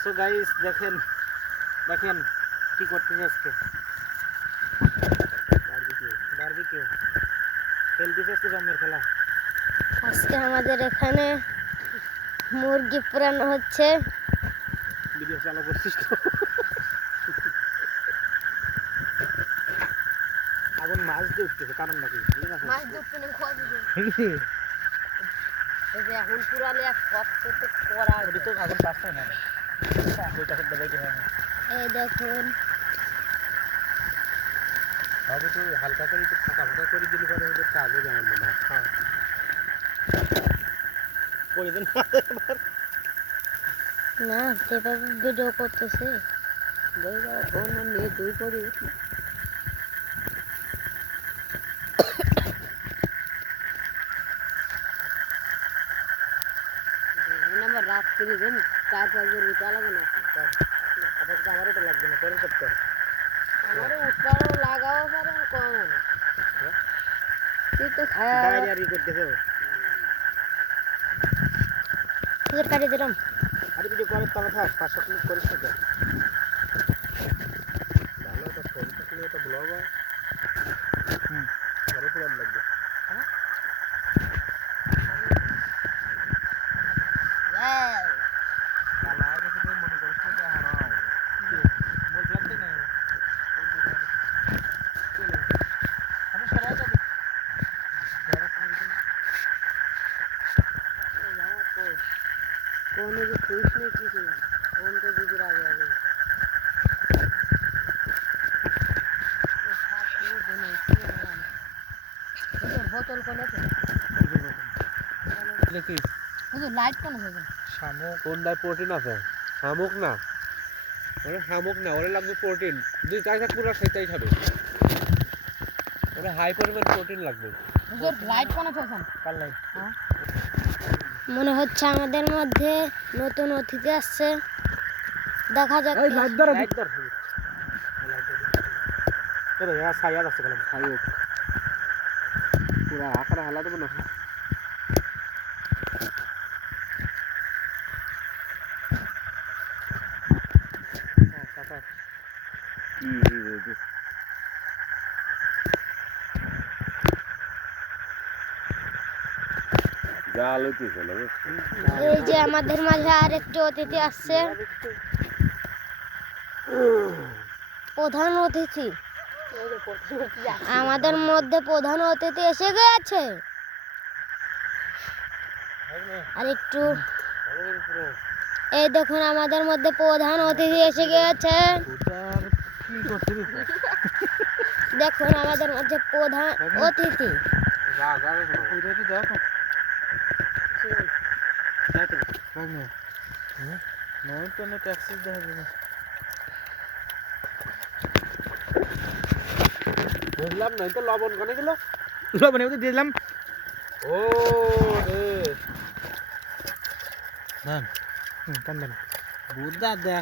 So guys দেখেন দেখেন কি করতেছে আজকে বারবিকিউ খেলতেছে আজকে জমের খেলা। আজকে আমাদের এখানে মুরগি পোড়ানো হচ্ছে। ভিডিও চালু করছিস তো? আগুন মাছ দিয়ে উঠতেছে, কারণটা কি? মাছ ধরতে না খাওয়া দিবে। এই যে এখন পুরালে এক শক্ত তো করা ওটি তো আগুন পাচ্ছে না। ওইটা খুব দবাই দিয়ে হয়। এই দেখুন তবে তো হালকা করে একটু ফাঁকা ফাঁকা করে দিলে পরে ওদের কাজ হবে আমার মনে হয়। হ্যাঁ করে দেন না সেভাবে ভিডিও করতেছে। ফোন নিয়ে তুই করি আমার রাত করে দেন 4-5 জন চালাবে না। আমারও তো লাগবে না, পরে করতে হবে। আমারও উৎপাদন লাগাও পারে কম না। তুই তো খায়া বাইরে আর ই করতেছে। তোদের কাটি দিলাম। আরে ভিডিও করে তলা থাক, 5 মিনিট করিস না তো। ভালো একটা ফোন থাকলে একটা ব্লগ হয়। আরো পুরো লাগবে। कौन है जो खुश नहीं किसी कौन तो जिगर आ गया बोतल को लेते দেখি तो लाइट कौन है শামুক কোনটায় প্রোটিন আছে? শামুক না, ওরে শামুক না, ওরে লাগবে প্রোটিন। দুইটাই থাক পুরো সেটাই খাবে, ওরে হাই পরিমাণ প্রোটিন লাগবে। হুজুর লাইট কোন আছে কাল নাই মনে হচ্ছে আমাদের মধ্যে নতুন অতিথি আসছে, দেখা যাক। এই লাইট ধর লাইট ধর এ ভাই সাইয়া আছে কলম সাইয়া পুরো আকার হালা দেব না। এই যে আমাদের মাঝে আরেকটি অতিথি আসছে, প্রধান অতিথি। আমাদের মধ্যে প্রধান অতিথি এসে গেছে। আর একটু এই দেখুন আমাদের মধ্যে প্রধান অতিথি এসে গেছে। দেখুন আমাদের মধ্যে প্রধান অতিথি। বুঝলাম না, তো লবণ কোনে গেল? লবণ এও তো দিলাম। ও রে না টান দেন বুদা দেখ